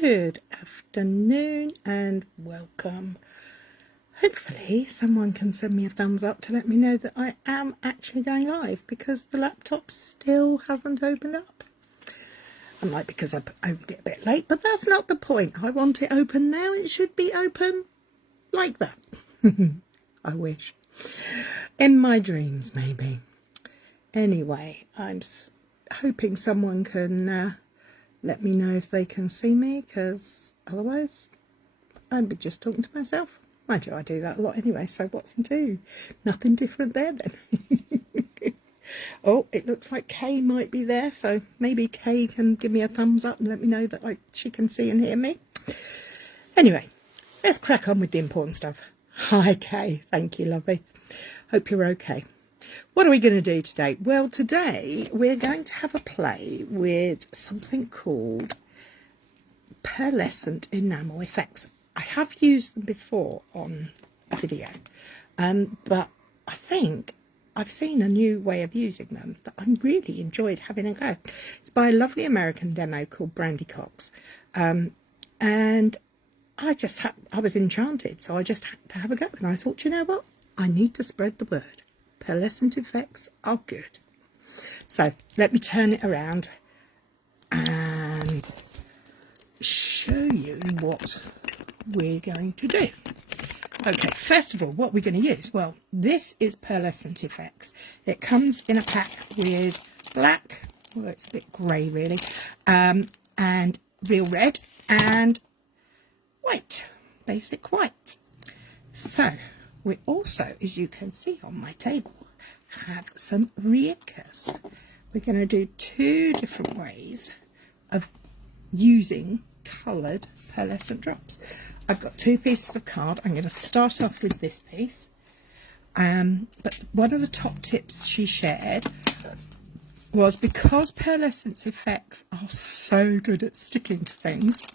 Good afternoon and welcome. Hopefully someone can send me a thumbs up to let me know that I am actually going live, because the laptop still hasn't opened up. I might because I opened it a bit late, but that's not the point. I want it open now. It should be open like that. I wish. In my dreams, maybe. Anyway, I'm hoping someone can let me know if they can see me, because otherwise I'd be just talking to myself. Mind you, I do that a lot anyway, so what's new? Nothing different there then. Oh, it looks like Kay might be there, so maybe Kay can give me a thumbs up and let me know that she can see and hear me. Anyway, let's crack on with the important stuff. Hi Kay, thank you, lovely. Hope you're okay. What are we going to do today? Well, today we're going to have a play with something called pearlescent enamel effects. I have used them before on a video, but I think I've seen a new way of using them that I really enjoyed having a go. It's by a lovely American demo called Brandy Cox, and I was enchanted, so I just had to have a go, and I thought, you know what, I need to spread the word. Pearlescent effects are good. So let me turn it around and show you what we're going to do. Okay, first of all, what we're going to use, well, this is pearlescent effects. It comes in a pack with black, well, it's a bit grey really, and real red and white, basic white. So we also, as you can see on my table, have some Riecas. We're going to do two different ways of using coloured pearlescent drops. I've got two pieces of card. I'm going to start off with this piece. But one of the top tips she shared was, because pearlescent effects are so good at sticking to things,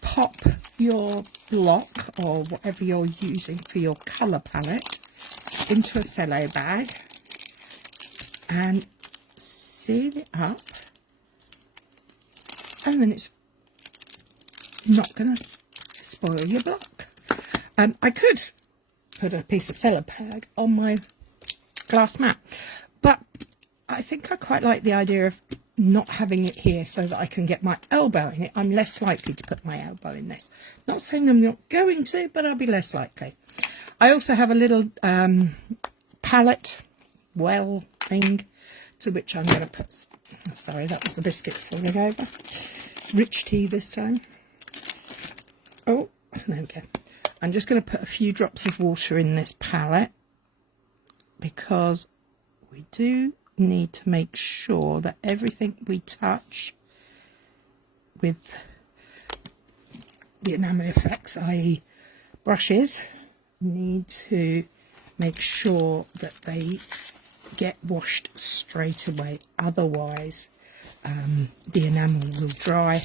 pop your block or whatever you're using for your colour palette into a cello bag and seal it up, and then it's not going to spoil your block. I could put a piece of cello bag on my glass mat, but I think I quite like the idea of not having it here so that I can get my elbow in it. I'm less likely to put my elbow in this. Not saying I'm not going to, but I'll be less likely. I also have a little palette well thing to which I'm going to put, oh, sorry, that was the biscuits falling over. It's rich tea this time. Oh, there we go. I'm just going to put a few drops of water in this palette, because we do need to make sure that everything we touch with the enamel effects, i.e. brushes, need to make sure that they get washed straight away. Otherwise the enamel will dry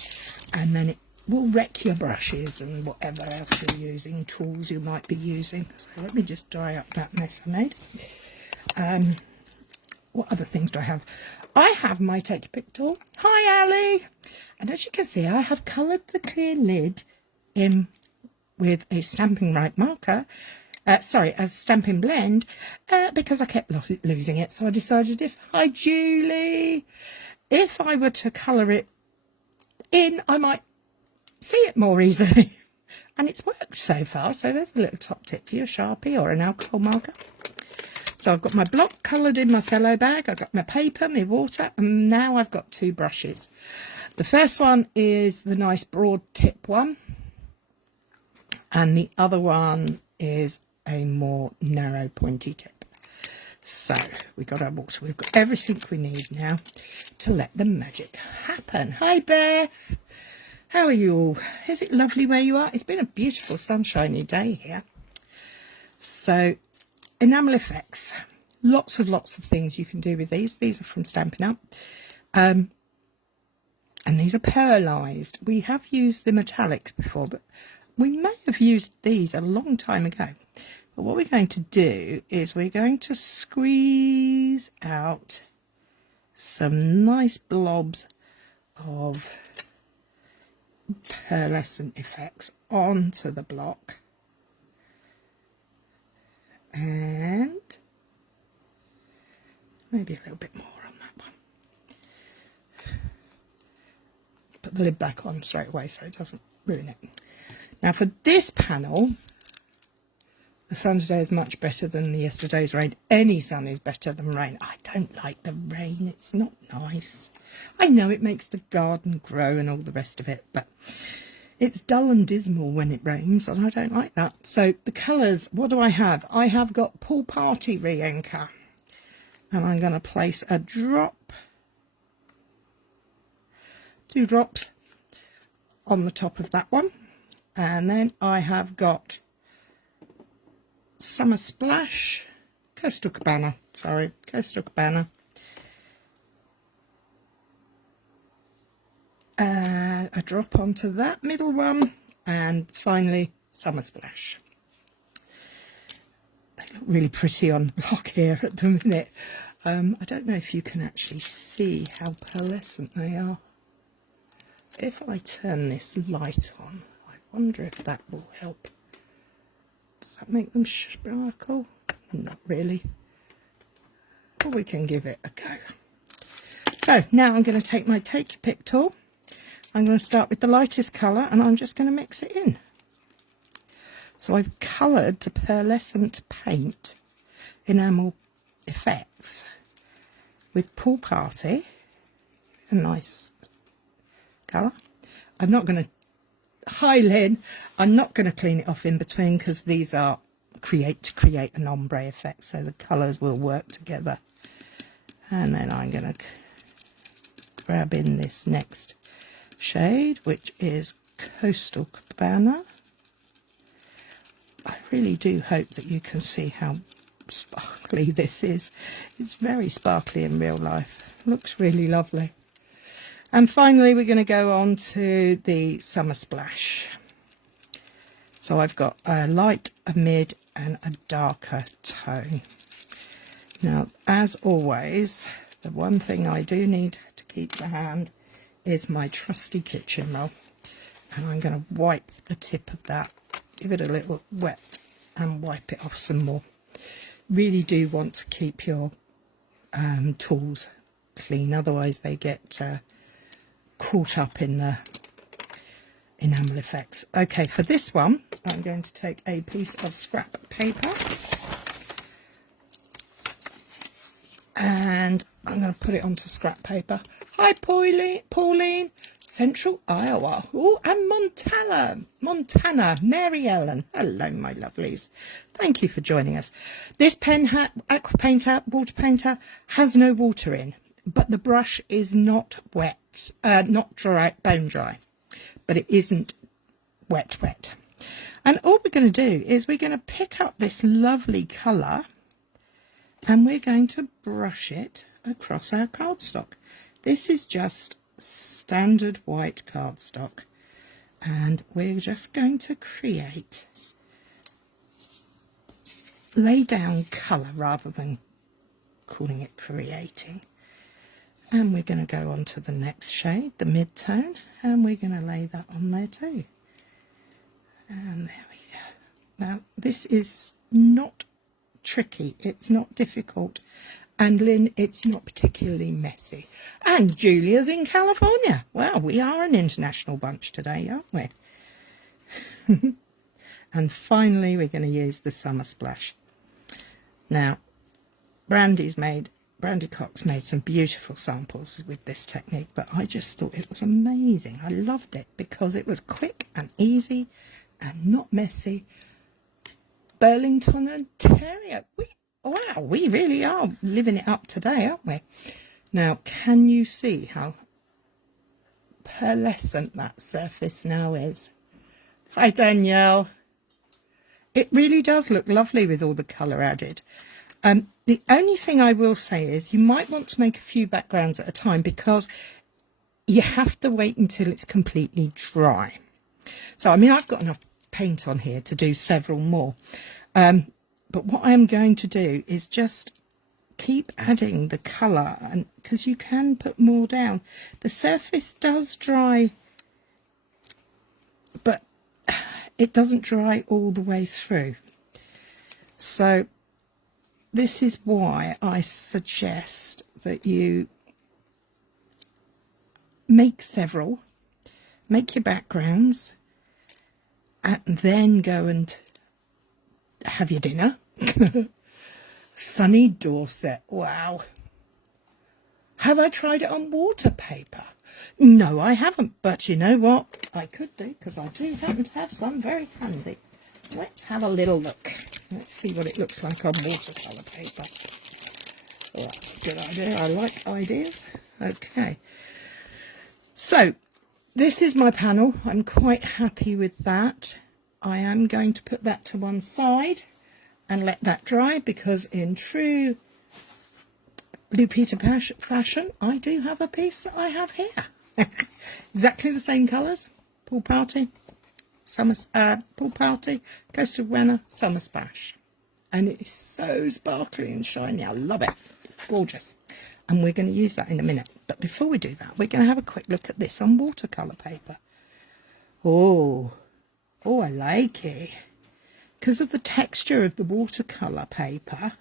and then it will wreck your brushes and whatever else you're using, tools you might be using. So let me just dry up that mess I made. What other things do I have? I have my Take Your Pick tool. Hi, Ali. And as you can see, I have coloured the clear lid in with a Stampin' Right marker. A Stampin' Blend, because I kept losing it. So I decided, hi, Julie, if I were to colour it in, I might see it more easily. And it's worked so far. So there's a little top tip for you, a Sharpie or an alcohol marker. So I've got my block coloured in my cello bag, I've got my paper, my water, and now I've got two brushes. The first one is the nice broad tip one, and the other one is a more narrow pointy tip. So we've got our water, we've got everything we need now to let the magic happen. Hi Beth, how are you all? Is it lovely where you are? It's been a beautiful sunshiny day here. So enamel effects, lots of things you can do with these. These are from Stampin' Up, and these are pearlized. We have used the metallics before, but we may have used these a long time ago. But what we're going to do is we're going to squeeze out some nice blobs of pearlescent effects onto the block, and maybe a little bit more on that one. Put the lid back on straight away so it doesn't ruin it. Now for this panel, the sun today is much better than yesterday's rain. Any sun is better than rain. I don't like the rain. It's not nice. I know it makes the garden grow and all the rest of it, but it's dull and dismal when it rains, and I don't like that. So the colours, what do I have? I have got Pool Party Re-Anchor, and I'm going to place a drop, 2 drops on the top of that one. And then I have got Summer Splash, Coastal Cabana, a drop onto that middle one, and finally Summer Splash. They look really pretty on the block here at the minute. I don't know if you can actually see how pearlescent they are. If I turn this light on, I wonder if that will help. Does that make them sparkle? Not really. But we can give it a go. So now I'm going to take my Take Your Pick tool. I'm going to start with the lightest colour, and I'm just going to mix it in. So I've coloured the pearlescent paint enamel effects with Pool Party, a nice colour. I'm not going to I'm not going to clean it off in between, because these are to create an ombre effect, so the colours will work together. And then I'm going to grab in this next shade, which is Coastal Cabana. I really do hope that you can see how sparkly this is. It's very sparkly in real life. Looks really lovely. And finally, we're going to go on to the Summer Splash. So I've got a light, a mid, and a darker tone. Now, as always, the one thing I do need to keep to hand is my trusty kitchen roll. And I'm going to wipe the tip of that, give it a little wet, and wipe it off some more. Really do want to keep your tools clean, otherwise they get caught up in the enamel effects. Okay, for this one, I'm going to take a piece of scrap paper, and I'm going to put it onto scrap paper. Hi, Pauline, Central Iowa. Oh, and Montana, Mary Ellen. Hello, my lovelies. Thank you for joining us. This pen aqua painter, water painter, has no water in, but the brush is not wet. Not dry, bone dry, but it isn't wet. And all we're going to do is we're going to pick up this lovely colour, and we're going to brush it across our cardstock. This is just standard white cardstock, and we're just going to lay down colour rather than calling it creating. And we're going to go on to the next shade, the mid-tone, and we're going to lay that on there too. And there we go. Now, this is not tricky. It's not difficult. And Lynn, it's not particularly messy. And Julia's in California. Well, we are an international bunch today, aren't we? And finally, we're going to use the Summer Splash. Now, Brandy Cox made some beautiful samples with this technique, but I just thought it was amazing. I loved it because it was quick and easy and not messy. Burlington and Terrier. Wow, we really are living it up today, aren't we? Now, can you see how pearlescent that surface now is? Hi, Danielle. It really does look lovely with all the colour added. The only thing I will say is you might want to make a few backgrounds at a time, because you have to wait until it's completely dry. So, I mean, I've got enough paint on here to do several more. But what I'm going to do is just keep adding the colour, and because you can put more down. The surface does dry it doesn't dry all the way through. So this is why I suggest that you make several, make your backgrounds, and then go and have your dinner. Sunny Dorset, wow. Have I tried it on water paper? No, I haven't, but you know what? I could do, because I do happen to have some very handy. Let's have a little look. Let's see what it looks like on watercolour paper. Oh, that's a good idea. I like ideas. Okay. So, this is my panel. I'm quite happy with that. I am going to put that to one side and let that dry, because in true Blue Peter fashion, I do have a piece that I have here. Exactly the same colours. Pool Party, Summer, Pool Party, Coast of Wenner, Summer Splash. And it is so sparkly and shiny. I love it. Gorgeous. And we're going to use that in a minute. But before we do that, we're going to have a quick look at this on watercolour paper. Oh, I like it. Because of the texture of the watercolour paper,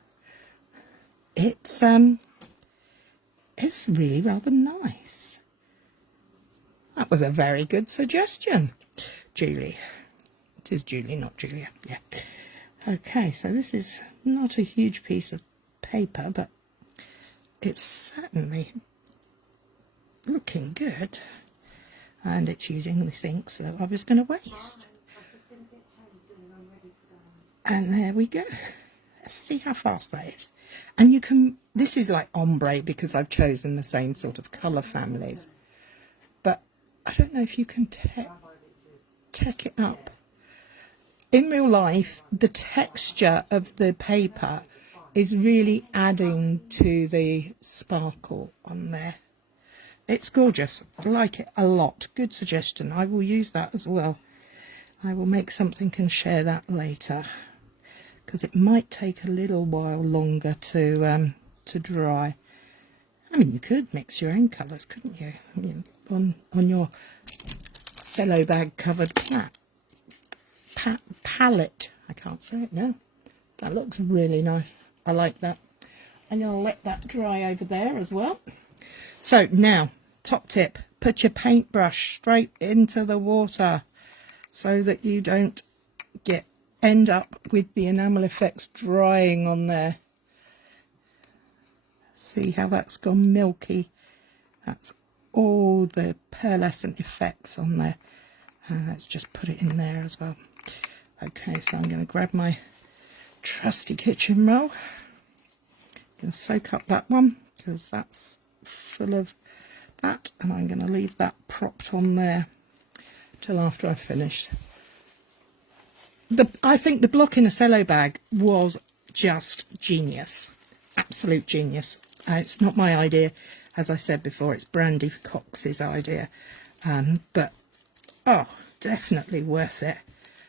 it's really rather nice. That was a very good suggestion, Julie. It is Julie, not Julia. Yeah. Okay, so this is not a huge piece of paper, but it's certainly looking good. And it's using this ink, so I was going to waste. And there we go. Let's see how fast that is. And you can, this is like ombre because I've chosen the same sort of colour families. But I don't know if you can take it up. In real life, the texture of the paper is really adding to the sparkle on there. It's gorgeous. I like it a lot. Good suggestion. I will use that as well. I will make something and share that later, because it might take a little while longer to dry. I mean, you could mix your own colours, couldn't you? I mean, on your cello bag covered palette. I can't say it now. That looks really nice. I like that. I'm going to let that dry over there as well. So now, top tip, put your paintbrush straight into the water so that you don't end up with the enamel effects drying on there. See how that's gone milky? That's all the pearlescent effects on there. Let's just put it in there as well. Okay, so I'm going to grab my trusty kitchen roll. I'm going to soak up that one because that's full of that, and I'm going to leave that propped on there till after I've finished. I think the block in a cello bag was just genius, absolute genius. It's not my idea, as I said before, it's Brandy Cox's idea, but oh, definitely worth it,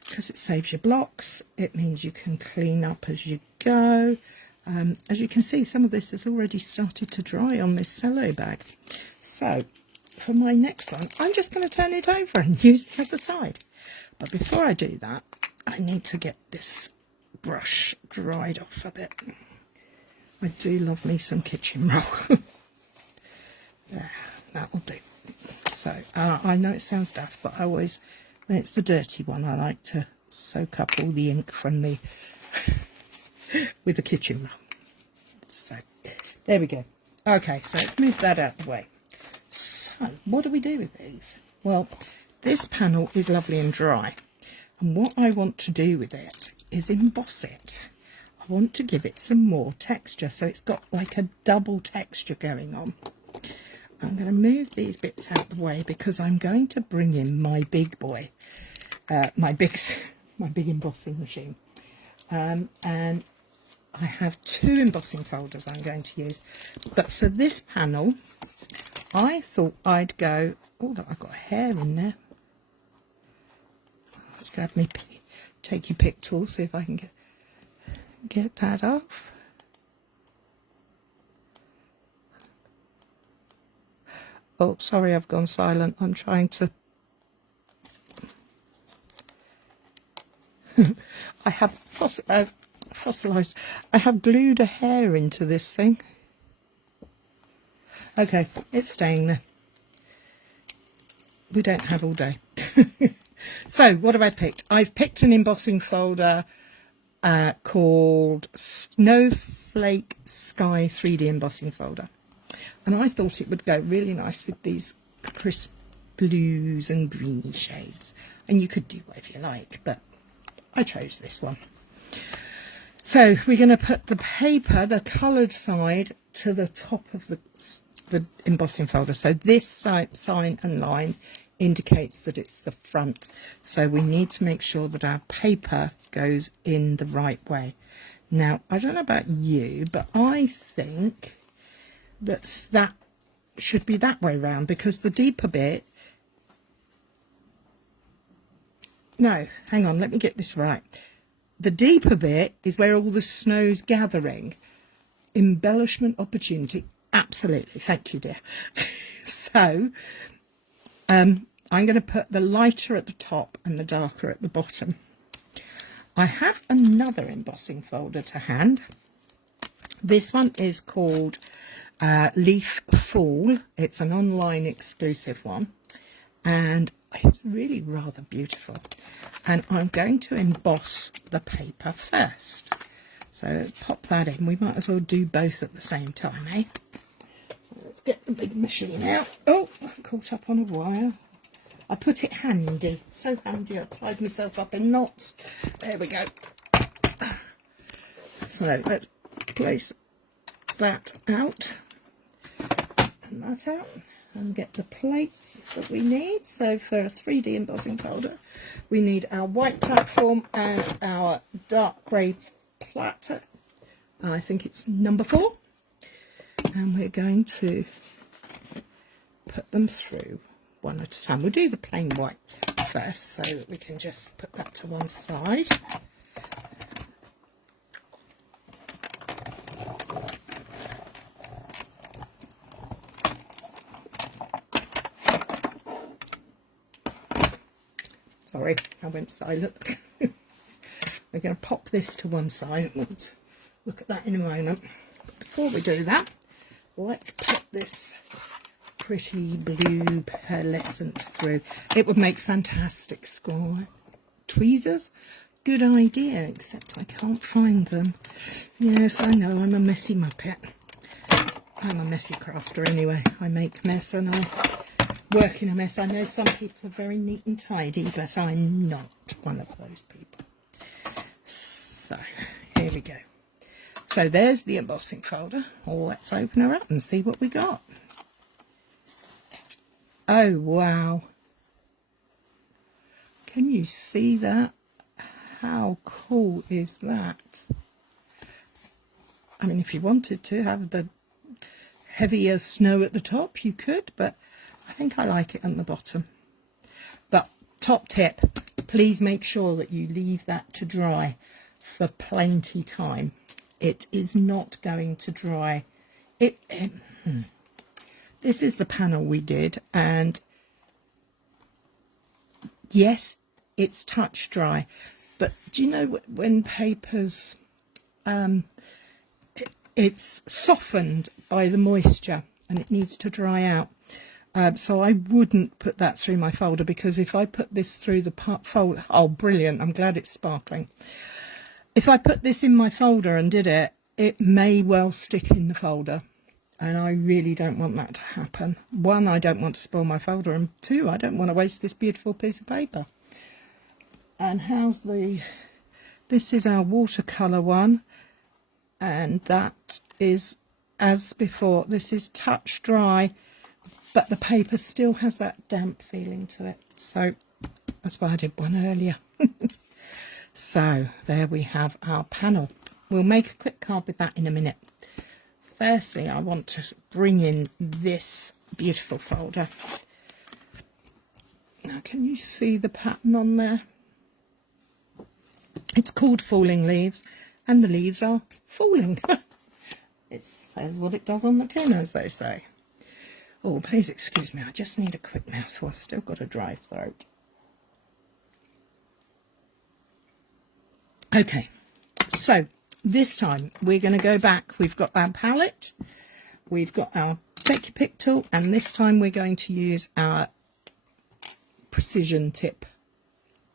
because it saves your blocks. It means you can clean up as you go. As you can see, some of this has already started to dry on this cello bag. So for my next one, I'm just going to turn it over and use the other side. But before I do that, I need to get this brush dried off a bit. I do love me some kitchen roll. There, that'll do. So I know it sounds daft, but I always, when it's the dirty one, I like to soak up all the ink from the with the kitchen roll. So there we go. Okay, so let's move that out of the way. So what do we do with these? Well, this panel is lovely and dry, and what I want to do with it is emboss it. I want to give it some more texture, so it's got like a double texture going on. I'm going to move these bits out of the way because I'm going to bring in my big boy, my big embossing machine, and I have 2 embossing folders I'm going to use. But for this panel, I thought I'd go, oh look, I've got a hair in there. Let's grab me take your pick tool, see if I can get that off. Oh, sorry, I've gone silent. I'm trying to I have fossilized. I have glued a hair into this thing. Okay, it's staying there. We don't have all day. So what have I picked? I've picked an embossing folder called Snowflake Sky 3D embossing folder, and I thought it would go really nice with these crisp blues and greeny shades, and you could do whatever you like, but I chose this one. So we're going to put the paper, the coloured side, to the top of the embossing folder. So this sign and line indicates that it's the front. So we need to make sure that our paper goes in the right way. Now, I don't know about you, but I think that should be that way round, because the deeper bit... No, hang on, let me get this right. The deeper bit is where all the snow's gathering. Embellishment opportunity. Absolutely. Thank you, dear. So, I'm going to put the lighter at the top and the darker at the bottom. I have another embossing folder to hand. This one is called Leaf Fall. It's an online exclusive one, and it's really rather beautiful. And I'm going to emboss the paper first. So let's pop that in. We might as well do both at the same time, eh? So let's get the big machine out. Oh, I caught up on a wire. I put it handy. So handy, I tied myself up in knots. There we go. So let's place that out and that out, and get the plates that we need. So for a 3D embossing folder, we need our white platform and our dark grey platter. I think it's number 4. And we're going to put them through one at a time. We'll do the plain white first, so that we can just put that to one side. Sorry, I went silent. We're going to pop this to one side, and we'll look at that in a moment. But before we do that, let's put this pretty blue pearlescent through. It would make fantastic square tweezers. Good idea, except I can't find them. Yes, I know, I'm a messy muppet. I'm a messy crafter anyway. I make mess and I work in a mess. I know some people are very neat and tidy, but I'm not one of those people. So here we go. So there's the embossing folder. Let's open her up and see what we got. Oh wow, can you see that? How cool is that? I mean, if you wanted to have the heavier snow at the top, you could, but I think I like it on the bottom. But top tip, please make sure that you leave that to dry for plenty time. It is not going to dry. This is the panel we did, and yes, it's touch dry, but do you know when paper's it's softened by the moisture and it needs to dry out? So I wouldn't put that through my folder, because if I put this through the folder, oh brilliant, I'm glad it's sparkling. If I put this in my folder and did it, it may well stick in the folder. And I really don't want that to happen. 1, I don't want to spoil my folder, and 2, I don't want to waste this beautiful piece of paper. And this is our watercolour one, and that is, as before, this is touch dry, but the paper still has that damp feeling to it. So that's why I did one earlier. So there we have our panel. We'll make a quick card with that in a minute. Firstly, I want to bring in this beautiful folder. Now, can you see the pattern on there? It's called Falling Leaves, and the leaves are falling. It says what it does on the tin, as they say. Oh, please excuse me, I just need a quick mouthful. I've still got a dry throat. Okay, so this time we're going to go back. We've got our palette, we've got our Take Your Pick tool, and this time we're going to use our precision tip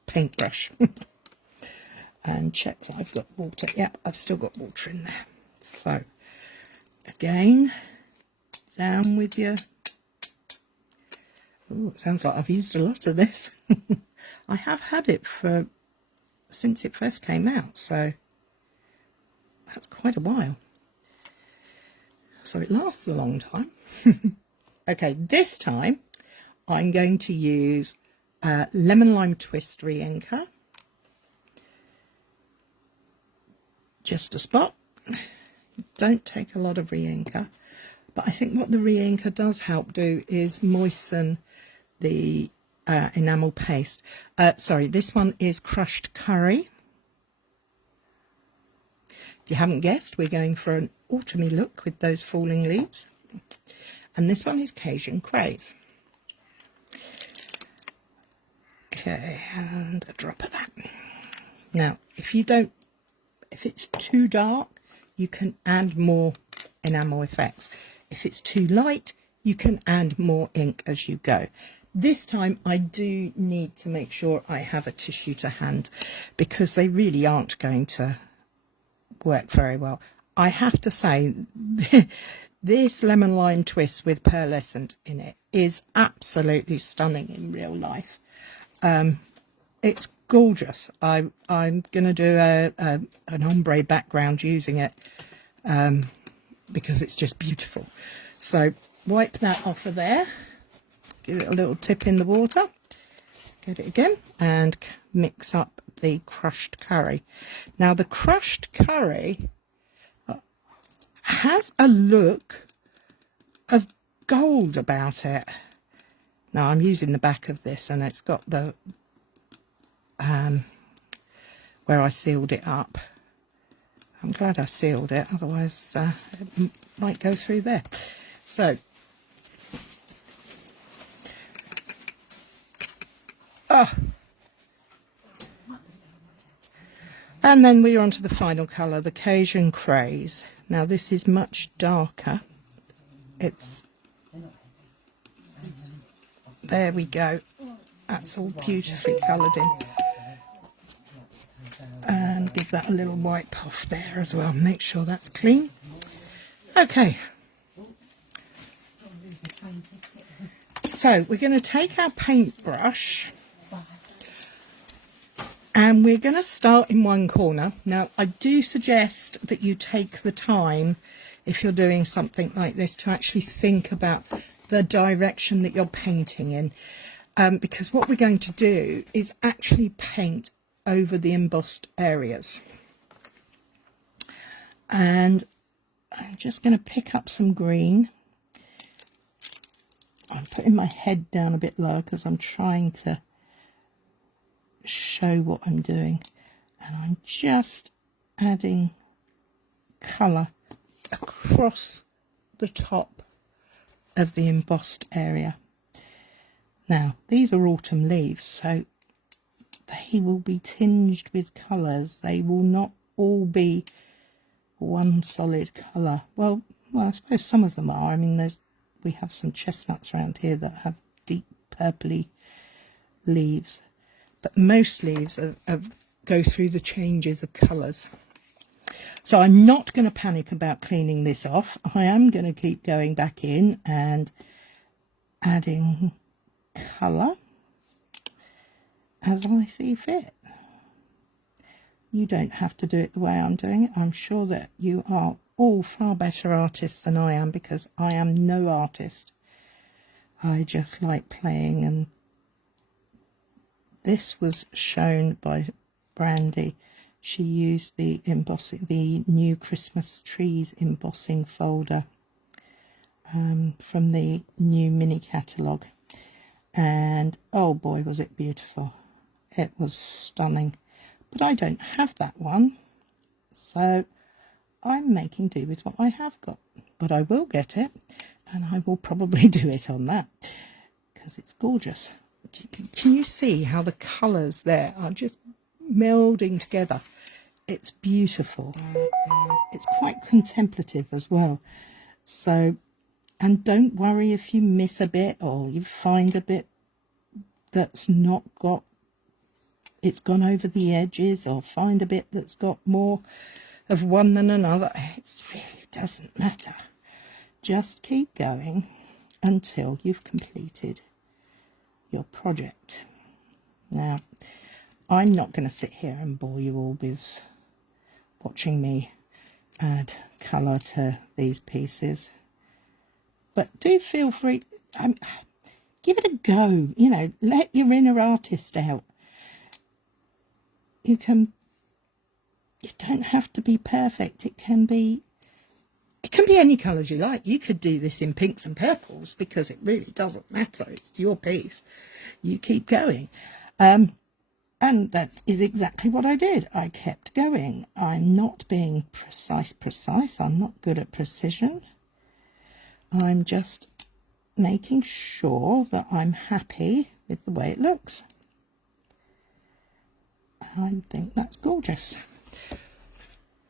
paintbrush. And check that I've got water. Yep, I've still got water in there. So again, down with your... Oh, it sounds like I've used a lot of this. I have had it for since it first came out, so that's quite a while. So it lasts a long time. Okay, this time I'm going to use Lemon Lime Twist re-inker. Just a spot. Don't take a lot of re-inker, but I think what the re-inker does help do is moisten the enamel paste. Sorry, this one is crushed curry. If you haven't guessed, we're going for an autumny look with those falling leaves. And this one is Cajun craze. Okay, and a drop of that. Now, if it's too dark, you can add more enamel effects. If it's too light, you can add more ink as you go. This time I do need to make sure I have a tissue to hand, because they really aren't going to work very well. I have to say, this Lemon Lime Twist with pearlescent in it is absolutely stunning in real life. It's gorgeous. I'm going to do an ombre background using it because it's just beautiful. So wipe that off of there. Give it a little tip in the water. Get it again and mix up the crushed curry. Now the crushed curry has a look of gold about it. Now I'm using the back of this, and it's got the where I sealed it up. I'm glad I sealed it, otherwise it might go through there. So and then we're on to the final colour, the Cajun Craze. Now this is much darker. It's, there we go. That's all beautifully coloured in. And give that a little wipe off there as well. Make sure that's clean. Okay. So we're going to take our paintbrush and we're going to start in one corner. Now I do suggest that you take the time, if you're doing something like this, to actually think about the direction that you're painting in. Because what we're going to do is actually paint over the embossed areas. And I'm just going to pick up some green. I'm putting my head down a bit lower because I'm trying to show what I'm doing. And I'm just adding colour across the top of the embossed area. Now, these are autumn leaves, so they will be tinged with colours. They will not all be one solid colour. Well, I suppose some of them are. I mean, we have some chestnuts around here that have deep purpley leaves, but most leaves go through the changes of colours. So I'm not going to panic about cleaning this off. I am going to keep going back in and adding colour as I see fit. You don't have to do it the way I'm doing it. I'm sure that you are all far better artists than I am, because I am no artist. I just like playing, and this was shown by Brandy. She used the embossing, the new Christmas trees embossing folder from the new mini catalogue, and oh boy was it beautiful. It was stunning, but I don't have that one, so I'm making do with what I have got. But I will get it, and I will probably do it on that because it's gorgeous. Can you see how the colours there are just melding together? it's beautiful. It's quite contemplative as well. So, and don't worry if you miss a bit or you find a bit that's not got, it's gone over the edges, or find a bit that's got more of one than another. It really doesn't matter. Just keep going until you've completed your project. Now, I'm not going to sit here and bore you all with watching me add colour to these pieces, but do feel free, give it a go, you know, let your inner artist out. You don't have to be perfect. It can be any colours you like. You could do this in pinks and purples because it really doesn't matter. It's your piece. You keep going. And that is exactly what I did. I kept going. I'm not being precise. I'm not good at precision. I'm just making sure that I'm happy with the way it looks. I think that's gorgeous.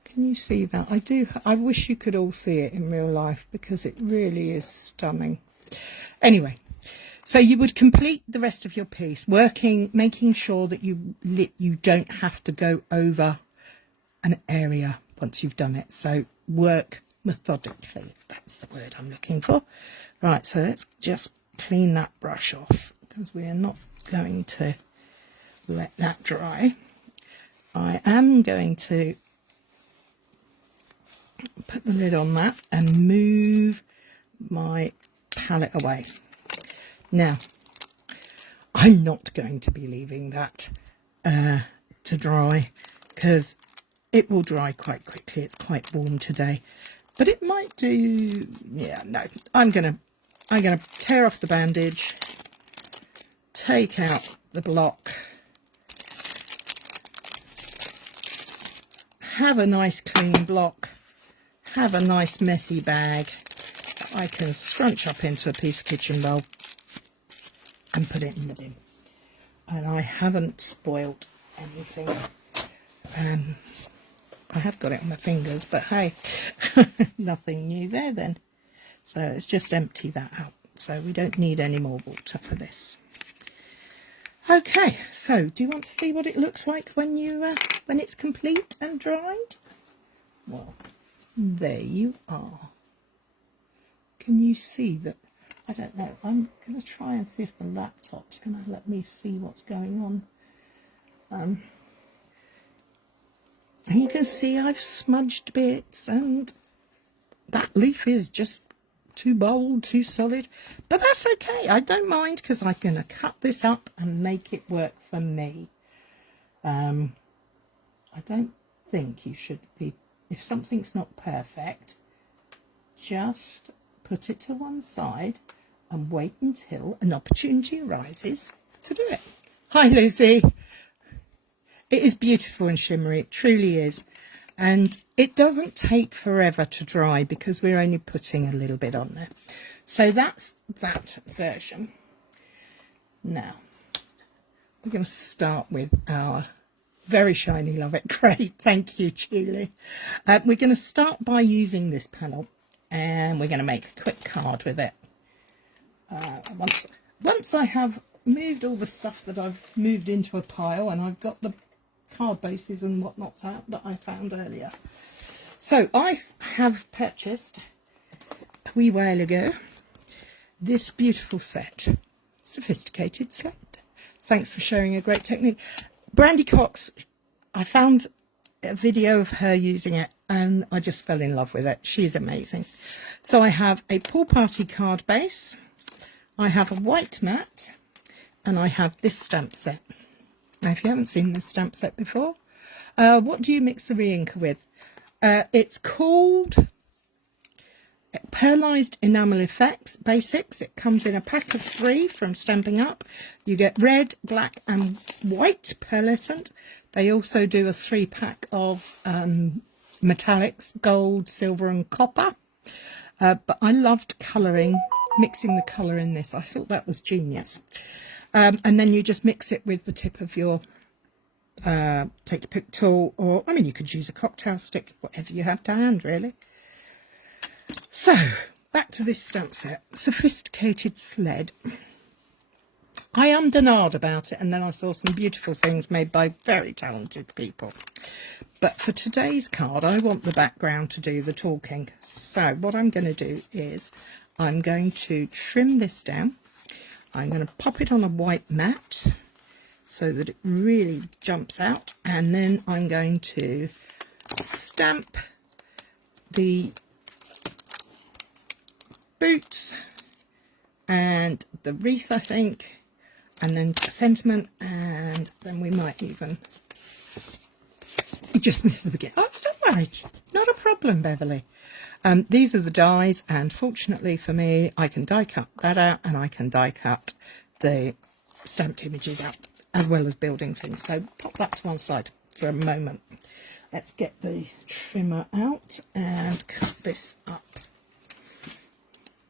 Can you see that? I wish you could all see it in real life because it really is stunning. Anyway, so you would complete the rest of your piece, making sure that you don't have to go over an area once you've done it. So work methodically. That's the word I'm looking for. Right, so let's just clean that brush off because we are not going to let that dry. I am going to put the lid on that and move my palette away. Now, I'm not going to be leaving that to dry because it will dry quite quickly. It's quite warm today, but it might do. Yeah, no, I'm gonna tear off the bandage, take out the block, have a nice clean block, have a nice messy bag that I can scrunch up into a piece of kitchen bowl and put it in the bin. And I haven't spoilt anything. I have got it on my fingers, but hey, nothing new there then. So let's just empty that out. So we don't need any more water for this. Okay, so do you want to see what it looks like when it's complete and dried? Well, there you are. Can you see that? I don't know. I'm going to try and see if the laptop's going to let me see what's going on. You can see I've smudged bits, and that leaf is just too bold, too solid, but that's okay. I don't mind because I'm going to cut this up and make it work for me. I don't think you should be, if something's not perfect, just put it to one side and wait until an opportunity arises to do it. Hi Lucy. It is beautiful and shimmery, it truly is. And it doesn't take forever to dry because we're only putting a little bit on there. So that's that version. Now, we're going to start with our very shiny Love It. Great, thank you, Julie. We're going to start by using this panel, and we're going to make a quick card with it. Once I have moved all the stuff that I've moved into a pile, and I've got the card bases and whatnots out that I found earlier. So I have purchased a wee while ago this beautiful set, sophisticated set. Thanks for sharing a great technique. Brandy Cox, I found a video of her using it and I just fell in love with it. She is amazing. So I have a pool party card base, I have a white mat, and I have this stamp set. Now, if you haven't seen this stamp set before, what do you mix the re-inker with? It's called Pearlized Enamel Effects Basics. It comes in a pack of 3 from Stamping Up. You get red, black and white pearlescent. They also do a 3-pack of metallics, gold, silver and copper. But I loved mixing the colour in this. I thought that was genius. And then you just mix it with the tip of your take your pick tool, or I mean you could use a cocktail stick, whatever you have to hand really. So back to this stamp set, Sophisticated Sled. I ummed and ahed about it, and then I saw some beautiful things made by very talented people. But for today's card, I want the background to do the talking. So what I'm going to do is I'm going to trim this down. I'm going to pop it on a white mat so that it really jumps out. And then I'm going to stamp the boots and the wreath, I think, and then sentiment, and then we might even... You just missed the beginning. Oh, don't worry, not a problem, Beverly. These are the dies, and fortunately for me, I can die cut that out, and I can die cut the stamped images out, as well as building things. So pop that to one side for a moment. Let's get the trimmer out and cut this up.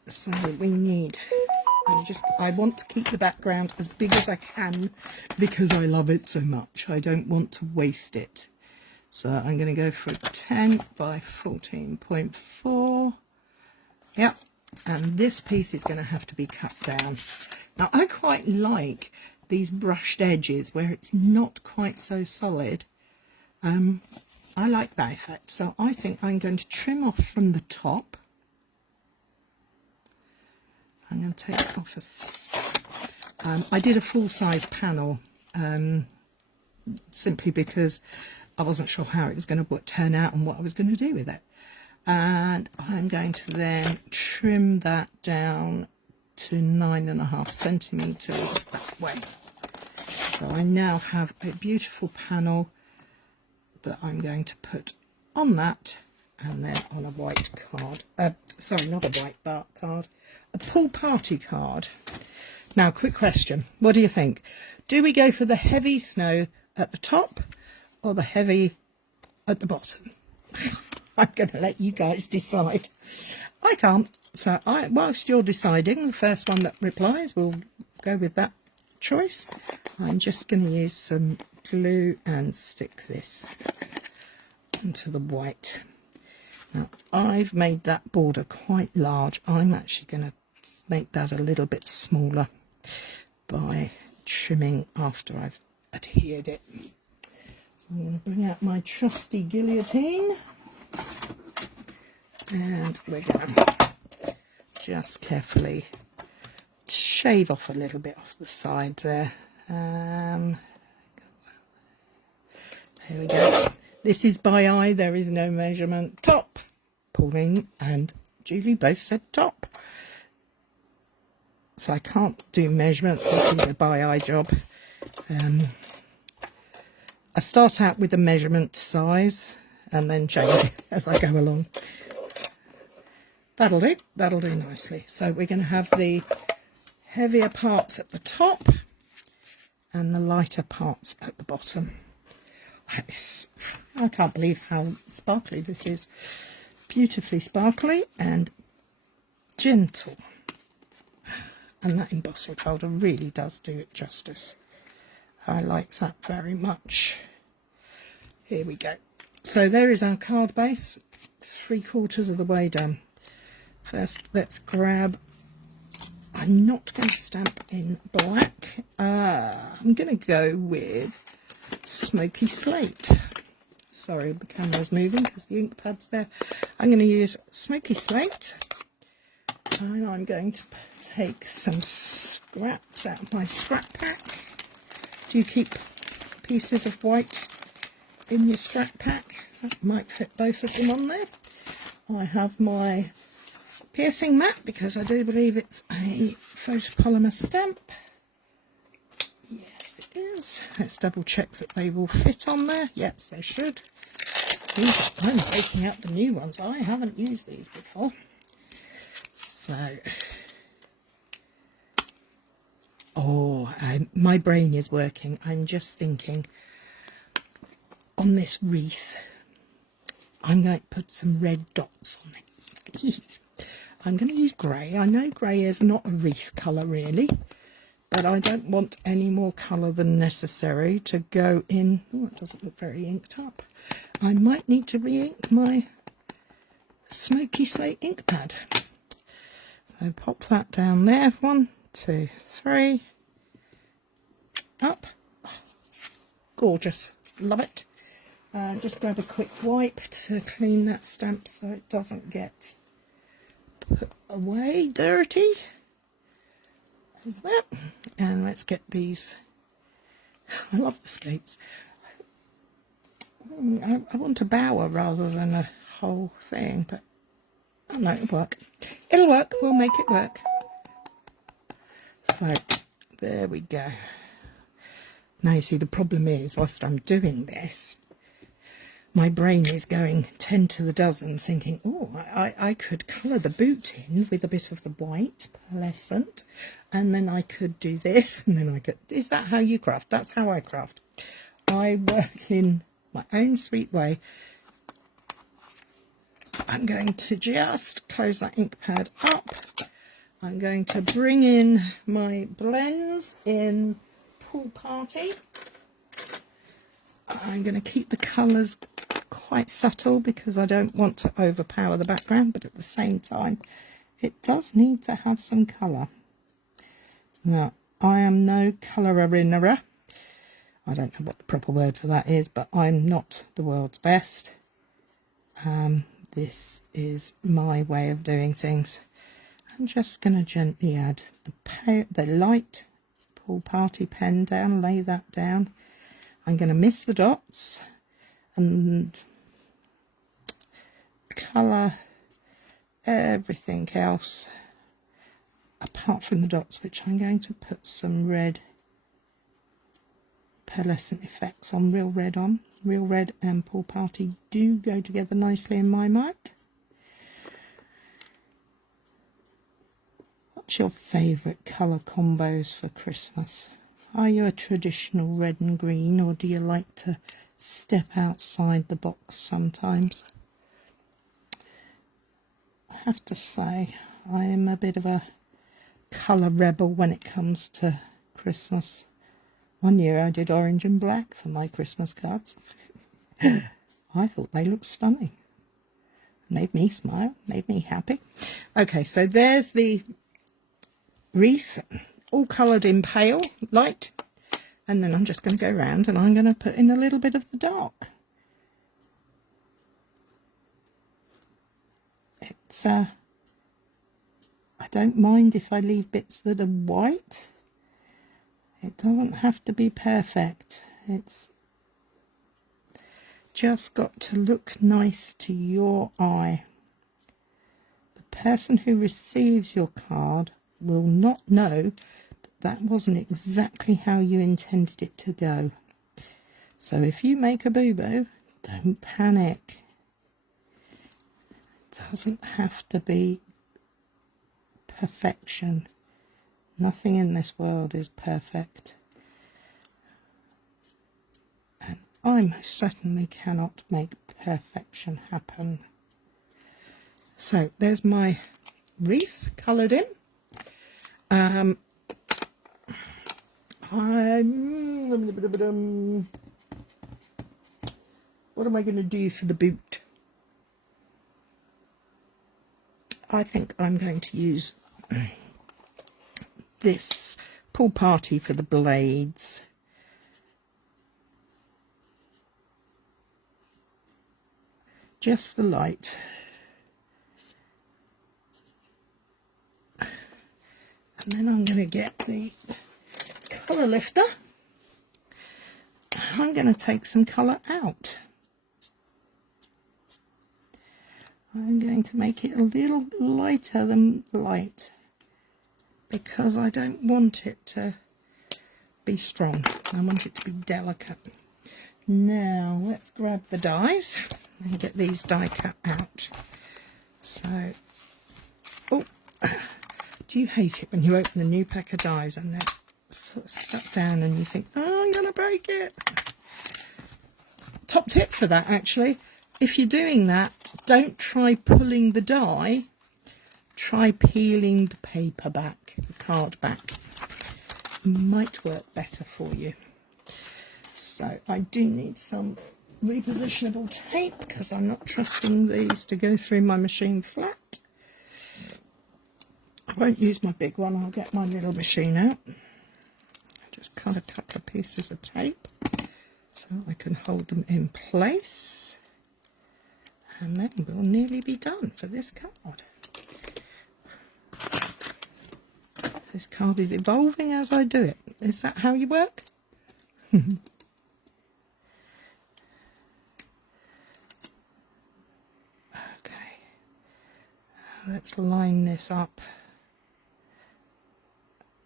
So we need... I want to keep the background as big as I can because I love it so much. I don't want to waste it. So I'm going to go for a 10 by 14.4. Yep. And this piece is going to have to be cut down. Now I quite like these brushed edges where it's not quite so solid. I like that effect. So I think I'm going to trim off from the top. I'm going to take off I did a full-size panel simply because I wasn't sure how it was going to turn out and what I was going to do with it. And I'm going to then trim that down to 9.5 centimetres that way. So I now have a beautiful panel that I'm going to put on that, and then on a white card. Sorry, not a white bark card. A pool party card. Now, quick question. What do you think? Do we go for the heavy snow at the top or the heavy at the bottom? I'm going to let you guys decide. I can't. So whilst you're deciding, the first one that replies will go with that choice. I'm just going to use some glue and stick this into the white. Now, I've made that border quite large. I'm actually going to make that a little bit smaller by trimming after I've adhered it. So I'm going to bring out my trusty guillotine, and we're going to just carefully shave off a little bit off the side there. There we go. This is by eye, there is no measurement. Top. Pauline and Julie both said top. So I can't do measurements. This is a by eye job. I start out with the measurement size and then change it as I go along. That'll do nicely. So we're going to have the heavier parts at the top and the lighter parts at the bottom. I can't believe how sparkly this is. Beautifully sparkly and gentle. And that embossing folder really does do it justice. I like that very much. Here we go. So there is our card base, 3/4 of the way done. First, let's grab... I'm not going to stamp in black. I'm going to go with Smoky Slate. Sorry, the camera's moving because the ink pad's there. I'm going to use Smoky Slate, and I'm going to take some scraps out of my scrap pack. Do you keep pieces of white in your scrap pack? That might fit both of them on there. I have my piercing mat because I do believe it's a photopolymer stamp. Yes, it is. Let's double check that they will fit on there. Yes, they should. Ooh, I'm breaking out the new ones. I haven't used these before. So, my brain is working. I'm just thinking on this wreath, I'm going to put some red dots on it. I'm going to use grey. I know grey is not a wreath colour really, but I don't want any more colour than necessary to go in. Oh, it doesn't look very inked up. I might need to re-ink my smoky slate ink pad. So pop that down there. 1, 2, 3. Up. Oh, gorgeous. Love it. Just grab a quick wipe to clean that stamp so it doesn't get put away dirty. And let's get these. I love the skates. I want a bower rather than a whole thing, but oh no, it'll work. It'll work. We'll make it work. So there we go. Now you see, the problem is, whilst I'm doing this, my brain is going 10 to the dozen, thinking, oh, I could colour the boot in with a bit of the white pearlescent, and then I could do this, and then I could... Is that how you craft? That's how I craft. I work in my own sweet way. I'm going to just close that ink pad up. I'm going to bring in my blends in Pool Party. I'm going to keep the colours quite subtle because I don't want to overpower the background, but at the same time it does need to have some colour. Now, I am no colourer-innerer. I don't know what the proper word for that is, but I'm not the world's best. This is my way of doing things. I'm just going to gently add the light Pool Party pen down, lay that down. I'm going to miss the dots and colour everything else apart from the dots, which I'm going to put some red pearlescent effects on, real red on. Real red and Pool Party do go together nicely in my mind. What's your favourite colour combos for Christmas? Are you a traditional red and green, or do you like to step outside the box sometimes? I have to say, I am a bit of a colour rebel when it comes to Christmas. One year I did orange and black for my Christmas cards. I thought they looked stunning. Made me smile, made me happy. Okay, so there's the wreath, all coloured in pale light, and then I'm just going to go around and I'm going to put in a little bit of the dark. It's I don't mind if I leave bits that are white. It doesn't have to be perfect. It's just got to look nice to your eye. The person who receives your card will not know that wasn't exactly how you intended it to go. So if you make a boo-boo, don't panic. It doesn't have to be perfection. Nothing in this world is perfect. And I most certainly cannot make perfection happen. So there's my wreath coloured in. What am I going to do for the boot? I think I'm going to use this Pool Party for the blades. Just the light. And then I'm going to get the colour lifter. I'm going to take some colour out. I'm going to make it a little lighter than light, because I don't want it to be strong. I want it to be delicate. Now let's grab the dies and get these die cut out. So, oh, do you hate it when you open a new pack of dies and they're sort of stuck down and you think, oh, I'm going to break it? Top tip for that, actually. If you're doing that, don't try pulling the die. Try peeling the paper back, the card back. might work better for you. So I do need some repositionable tape because I'm not trusting these to go through my machine flat. I won't use my big one, I'll get my little machine out. Just cut a couple of pieces of tape so I can hold them in place. And then we'll nearly be done for this card. This card is evolving as I do it. Is that how you work? Okay, let's line this up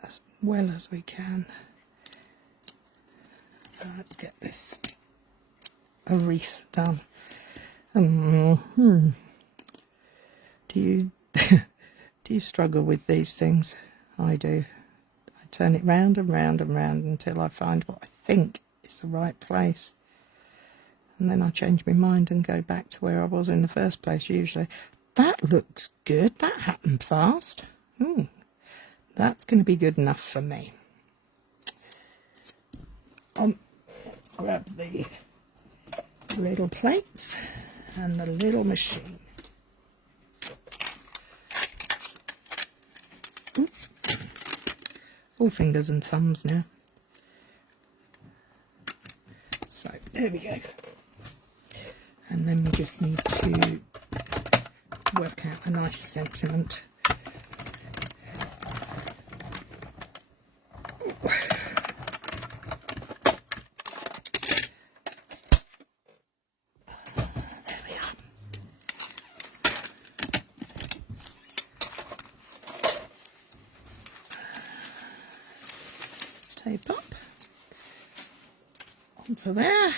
as well as we can. Let's get this a wreath done. Do you do you struggle with these things? I do. I turn it round and round and round until I find what I think is the right place. And then I change my mind and go back to where I was in the first place usually. That looks good. That happened fast. That's going to be good enough for me. Let's grab the little plates and the little machine. All fingers and thumbs now. So there we go. And then we just need to work out a nice sentiment. Tape up onto there,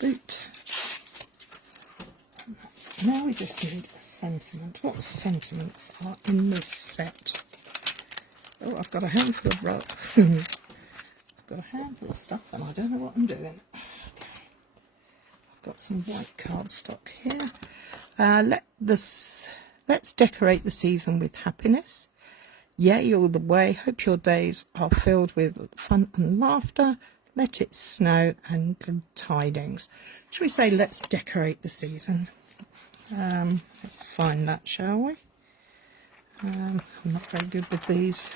boot. Now we just need a sentiment. What sentiments are in this set? Oh, I've got a handful of rock. I've got a handful of stuff and I don't know what I'm doing. Okay. I've got some white cardstock here. Let's decorate the season with happiness. Yay all the way. Hope your days are filled with fun and laughter. Let it snow and good tidings. Shall we say let's decorate the season? Let's find that, shall we? I'm not very good with these.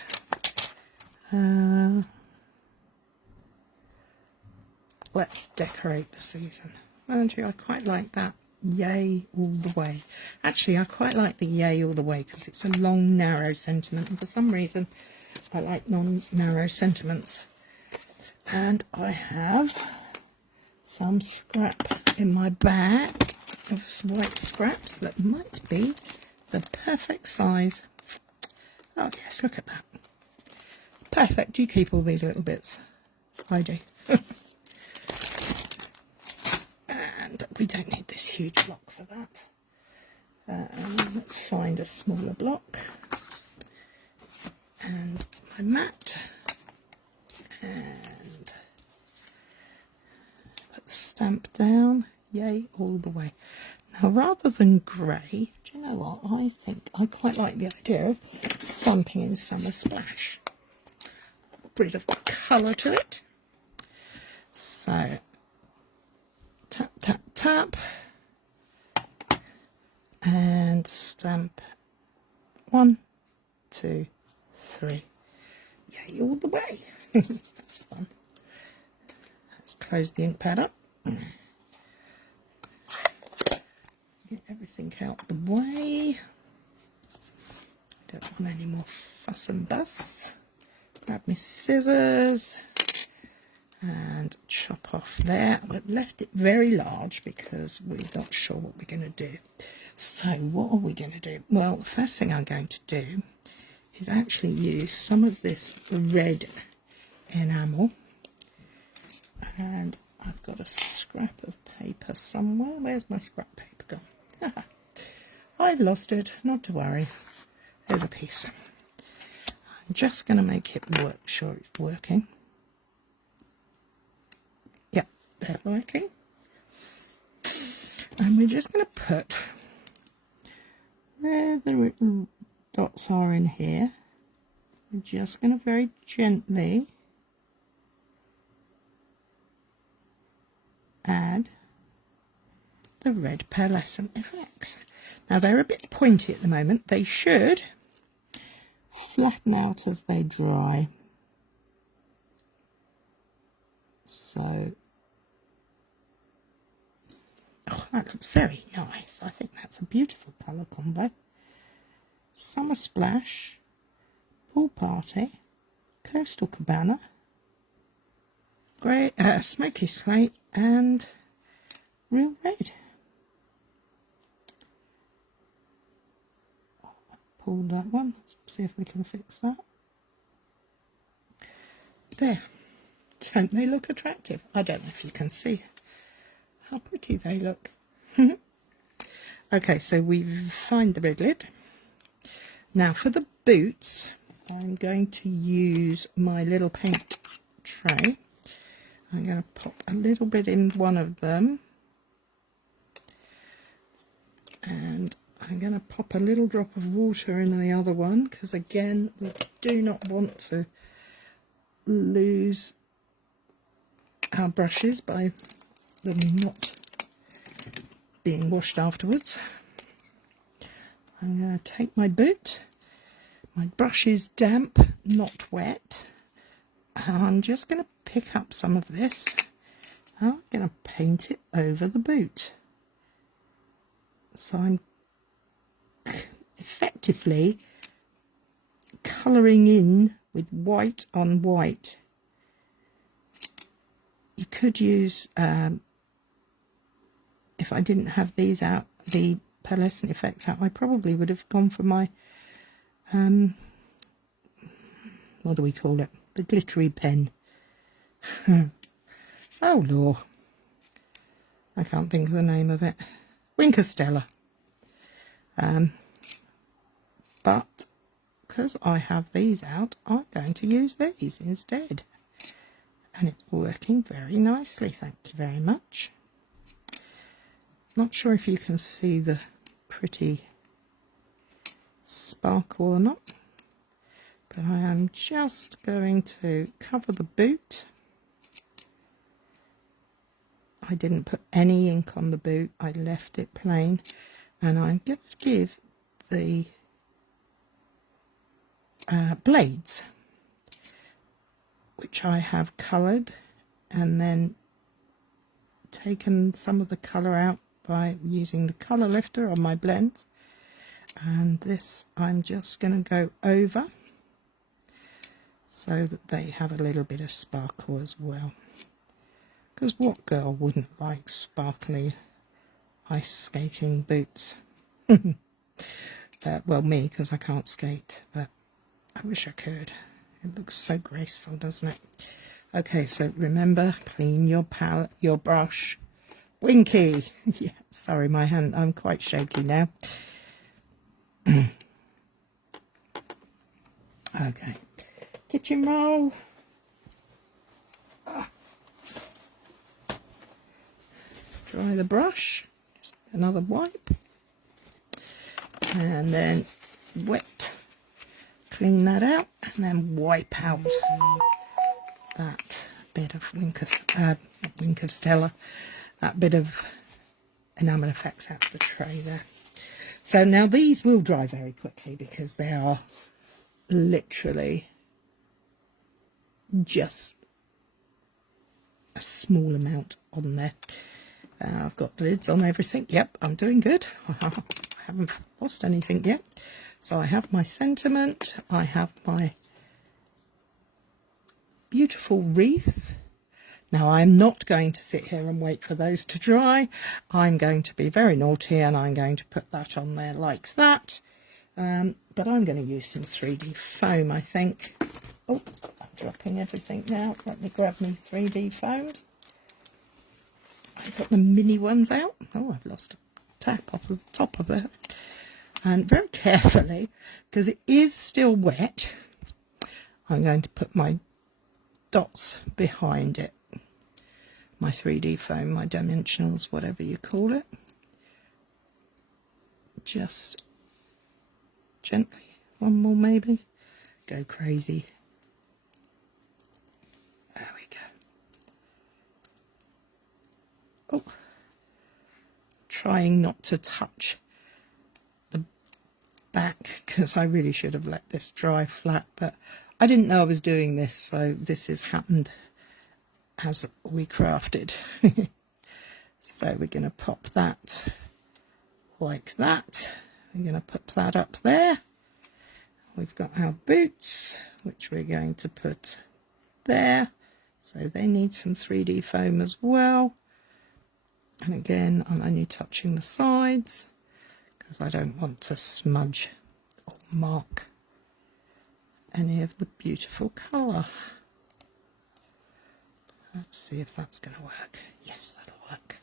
Let's decorate the season. Aren't you? I quite like that. Yay all the way. Actually, I quite like the yay all the way because it's a long, narrow sentiment, and for some reason I like non-narrow sentiments. And I have some scrap in my bag of white scraps that might be the perfect size. Oh yes, look at that. Perfect. Do you keep all these little bits? I do. And we don't need this huge block for that. Let's find a smaller block. And my mat. And put the stamp down. Yay all the way. Now rather than grey, do you know what? I think I quite like the idea of stamping in Summer Splash. A bit of colour to it. So tap, tap, tap, and stamp 1, 2, 3. Yay all the way. That's fun. Let's close the ink pad up. Get everything out the way. Don't want any more fuss and fuss. Grab my scissors and chop off there. I've left it very large because we're not sure what we're going to do. So what are we going to do? Well, the first thing I'm going to do is actually use some of this red enamel, and I've got a scrap of paper somewhere. Where's my scrap paper gone? I've lost it, not to worry. There's a piece. I'm just going to make it work, sure it's working. Yep, they're working. And we're just going to put where the dots are in here. we're just going to very gently add the red pearlescent effects. Now they're a bit pointy at the moment. They should flatten out as they dry. So, oh, that looks very nice. I think that's a beautiful colour combo. Summer Splash, Pool Party, Coastal Cabana, grey, Smoky Slate, and Real Red. Pull that one. Let's see if we can fix that. There. Don't they look attractive? I don't know if you can see how pretty they look. Okay, so we find the red lid. Now for the boots, I'm going to use my little paint tray. I'm going to pop a little bit in one of them. And I'm going to pop a little drop of water in the other one, because again, we do not want to lose our brushes by them not being washed afterwards. I'm going to take my boot. My brush is damp, not wet. And I'm just going to pick up some of this. I'm going to paint it over the boot. So I'm effectively colouring in with white on white. You could use, if I didn't have these out, the pearlescent effects out, I probably would have gone for my, what do we call it? The glittery pen. Oh, Lord. I can't think of the name of it. Stella. But because I have these out, I'm going to use these instead. And it's working very nicely, thank you very much. Not sure if you can see the pretty sparkle or not, but I am just going to cover the boot. I didn't put any ink on the boot, I left it plain, and I'm going to give the blades, which I have coloured and then taken some of the colour out by using the colour lifter on my blends, and this I'm just going to go over so that they have a little bit of sparkle as well, because what girl wouldn't like sparkly ice skating boots? Well, me, because I can't skate, but I wish I could. It looks so graceful, doesn't it? Okay, so remember, clean your palette, your brush. Winky! Yeah, sorry, my hand, I'm quite shaky now. Okay, kitchen roll. Dry the brush, just another wipe. And then wet. Clean that out and then wipe out that bit of Stella, that bit of enamel effects out of the tray there. So now these will dry very quickly because they are literally just a small amount on there. I've got the lids on everything. Yep, I'm doing good. I haven't lost anything yet. So I have my sentiment, I have my beautiful wreath. Now I'm not going to sit here and wait for those to dry. I'm going to be very naughty and I'm going to put that on there like that. But I'm going to use some 3D foam, I think. Oh, I'm dropping everything now. Let me grab me 3D foams. I've got the mini ones out. Oh, I've lost a tap off the top of that. And very carefully, because it is still wet, I'm going to put my dots behind it. My 3D foam, my dimensionals, whatever you call it. Just gently, one more maybe. go crazy. There we go. Oh, trying not to touch the back because I really should have let this dry flat, but I didn't know I was doing this, so this has happened as we crafted. So we're going to pop that like that. We're going to put that up there. We've got our boots, which we're going to put there. So they need some 3D foam as well. And again, I'm only touching the sides because I don't want to smudge or mark any of the beautiful colour. Let's see if that's going to work. Yes, that'll work.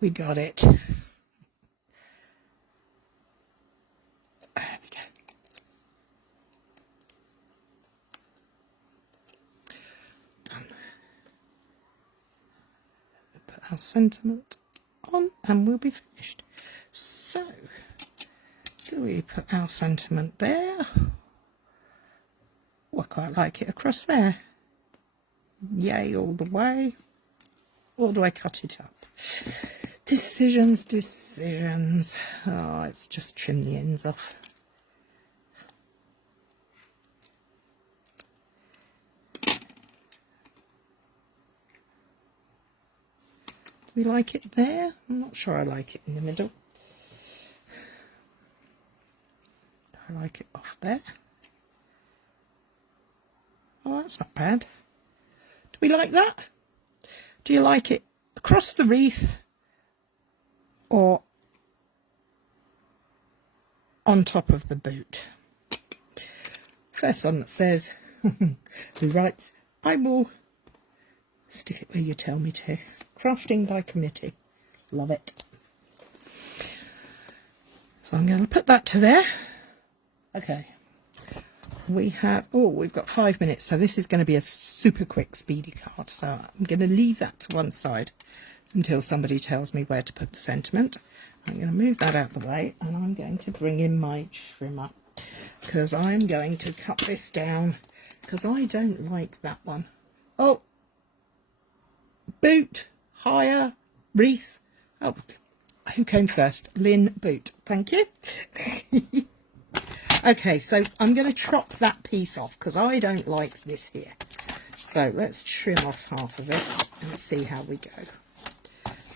We got it. There we go. Done. We'll put our sentiment on and we'll be finished. So, do we put our sentiment there? Oh, I quite like it across there. Yay, all the way. Or do I cut it up? Decisions, decisions. Oh, let's just trim the ends off. Do we like it there? I'm not sure I like it in the middle. I like it off there. Oh, that's not bad. Do we like that? Do you like it across the wreath or on top of the boot? First one that says, who writes, I will stick it where you tell me to. Crafting by committee. Love it. So I'm going to put that to there. Okay. We have, oh, we've got 5 minutes, so this is going to be a super quick speedy card. So I'm going to leave that to one side until somebody tells me where to put the sentiment. I'm going to move that out of the way and I'm going to bring in my trimmer because I'm going to cut this down because I don't like that one. Oh, boot, higher, wreath. Oh, who came first? Lynn Boot. Thank you. Okay, so I'm going to chop that piece off because I don't like this here. So let's trim off half of it and see how we go.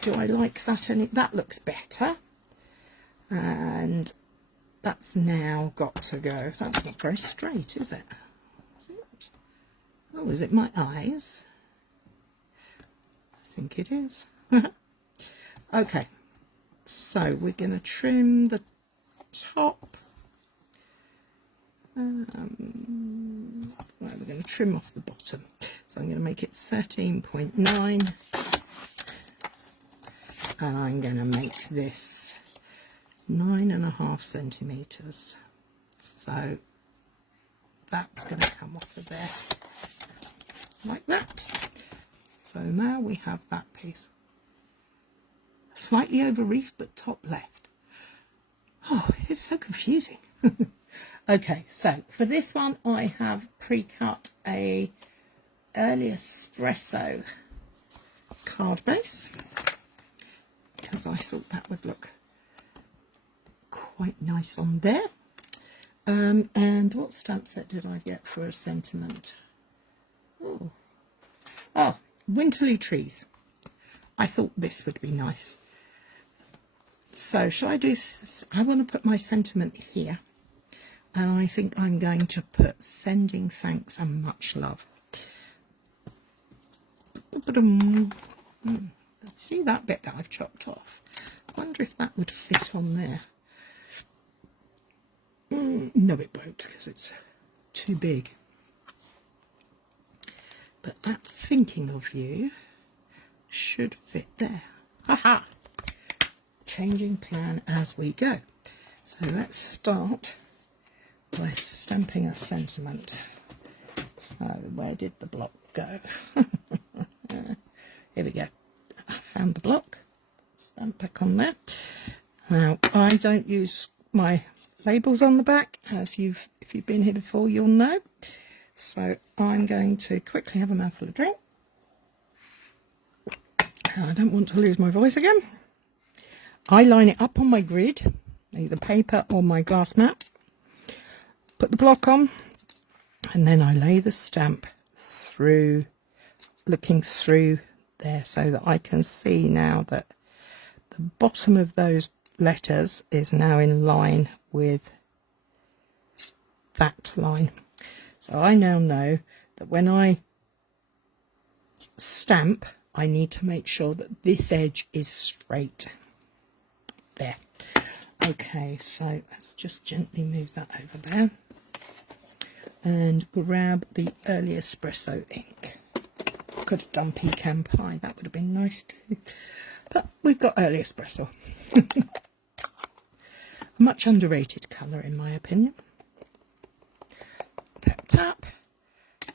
Do I like that? And that looks better. And that's now got to go. That's not very straight, is it? Is it? Oh, is it my eyes? I think it is. Okay, so we're going to trim the top. Well, we're going to trim off the bottom, so I'm going to make it 13.9 and I'm going to make this 9.5 centimeters, so that's going to come off of there like that. So now we have that piece slightly over wreath but top left. Oh, it's so confusing. Okay, so for this one I have pre-cut a early espresso card base because I thought that would look quite nice on there. And what stamp set did I get for a sentiment? Oh, Winterly Trees. I thought this would be nice. So shall I do this? I want to put my sentiment here. And I think I'm going to put sending thanks and much love. See that bit that I've chopped off? I wonder if that would fit on there. No, it won't because it's too big. But that thinking of you should fit there. Haha! Changing plan as we go. So let's start by stamping a sentiment. So where did the block go? Here we go. I found the block. Stamp back on there. Now I don't use my labels on the back, as if you've been here before, you'll know. So I'm going to quickly have a mouthful of drink. I don't want to lose my voice again. I line it up on my grid, either paper or my glass mat. Put the block on, and then I lay the stamp through, looking through there, so that I can see now that the bottom of those letters is now in line with that line. So I now know that when I stamp, I need to make sure that this edge is straight. There. Okay, so let's just gently move that over there and grab the early espresso ink. Could have done pecan pie, that would have been nice too. But we've got early espresso. A much underrated colour in my opinion. Tap tap,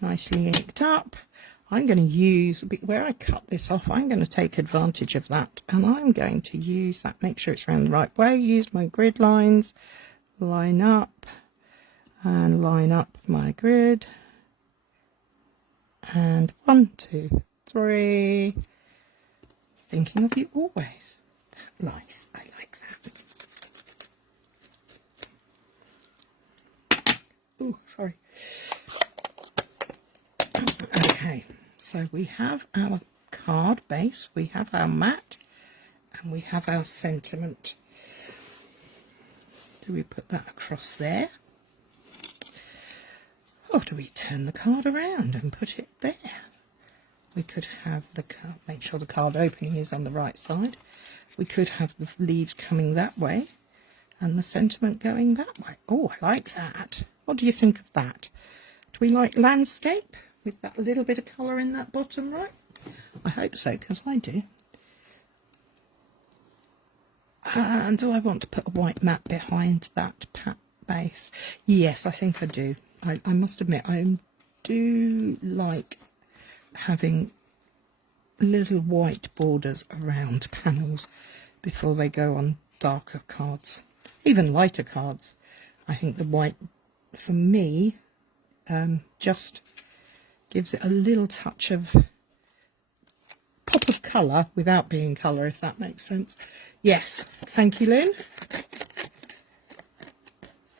nicely inked up. I'm going to use, where I cut this off, I'm going to take advantage of that, and I'm going to use that, make sure it's around the right way, use my grid lines, line up and line up my grid, and 1, 2, 3, thinking of you always. Nice, I like that. Oh, sorry. Okay, so we have our card base, we have our mat, and we have our sentiment. Do we put that across there? Or do we turn the card around and put it there? We could have the card, make sure the card opening is on the right side. We could have the leaves coming that way and the sentiment going that way. Oh, I like that. What do you think of that? Do we like landscape with that little bit of colour in that bottom right? I hope so, because I do. And do I want to put a white mat behind that base? Yes, I think I do. I must admit, I do like having little white borders around panels before they go on darker cards, even lighter cards. I think the white, for me, just gives it a little touch of pop of colour without being colour, if that makes sense. Yes, thank you, Lynn.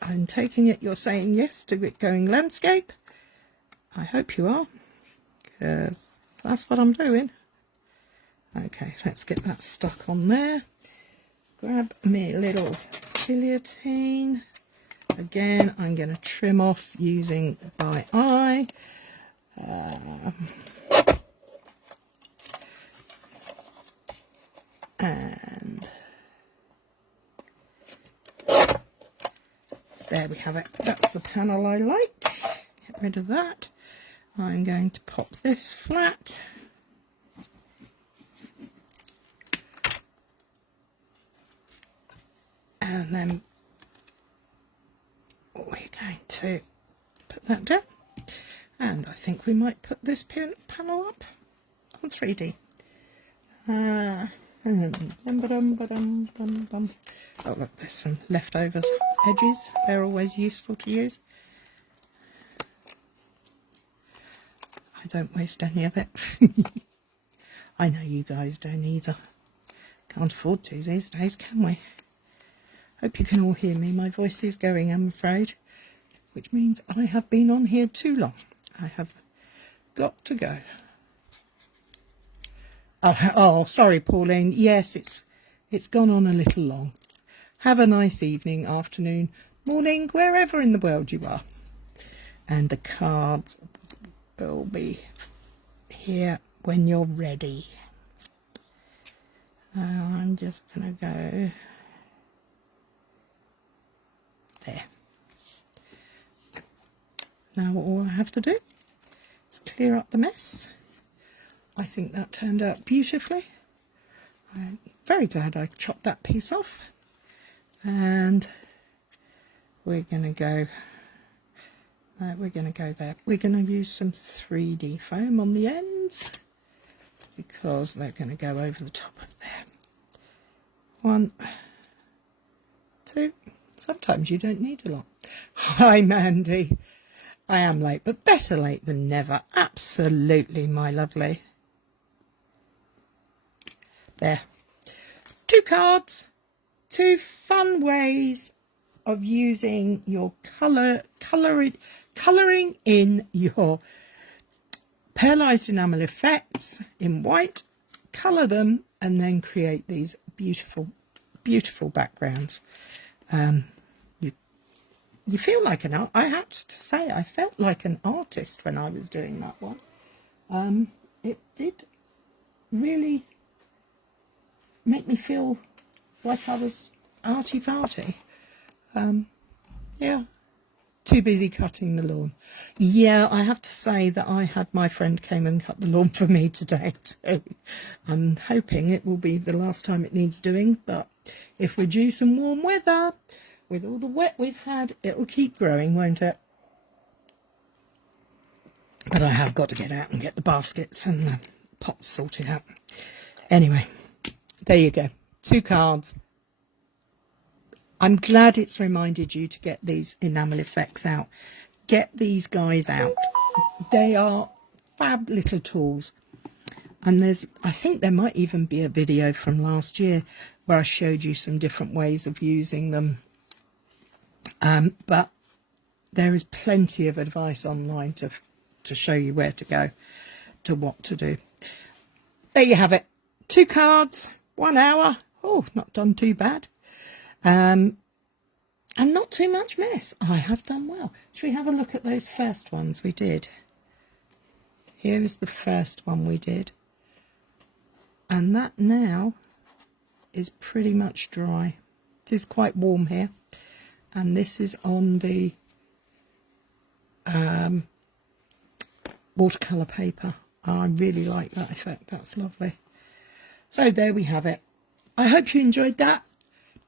I'm taking it you're saying yes to it going landscape. I hope you are, because that's what I'm doing. Okay, let's get that stuck on there. Grab me a little guillotine. Again, I'm going to trim off using my eye. And there we have it. That's the panel I like. Get rid of that. I'm going to pop this flat. And then we're going to put that down. And I think we might put this panel up on 3D. Oh look, there's some leftovers edges. They're always useful to use. I don't waste any of it. I know you guys don't either. Can't afford to these days, can we? Hope you can all hear me. My voice is going, I'm afraid, which means I have been on here too long. I have got to go. Oh, sorry, Pauline. Yes, it's gone on a little long. Have a nice evening, afternoon, morning, wherever in the world you are. And the cards will be here when you're ready. I'm just going to go there. Now all I have to do is clear up the mess. I think that turned out beautifully. I'm very glad I chopped that piece off. And we're going to go there. We're going to use some 3D foam on the ends because they're going to go over the top of there. 1, 2, sometimes you don't need a lot. Hi, Mandy. I am late, but better late than never. Absolutely, my lovely. There. 2 cards, 2 fun ways of using your colouring in your pearlized enamel effects in white, colour them, and then create these beautiful, beautiful backgrounds. You feel like an art. I have to say, I felt like an artist when I was doing that one. It did really make me feel like I was arty-farty. Yeah. Too busy cutting the lawn. Yeah, I have to say that I had my friend came and cut the lawn for me today too. I'm hoping it will be the last time it needs doing, but if we're due some warm weather, with all the wet we've had, it'll keep growing, won't it? But I have got to get out and get the baskets and the pots sorted out. Anyway, there you go. 2 cards. I'm glad it's reminded you to get these enamel effects out. Get these guys out. They are fab little tools. And I think there might even be a video from last year where I showed you some different ways of using them. But there is plenty of advice online to show you where to go, to what to do. There you have it. 2 cards, 1 hour. Oh, not done too bad. And not too much mess. I have done well. Shall we have a look at those first ones we did? Here is the first one we did. And that now is pretty much dry. It is quite warm here. And this is on the watercolour paper. I really like that effect. That's lovely. So there we have it. I hope you enjoyed that.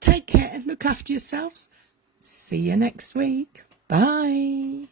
Take care and look after yourselves. See you next week. Bye.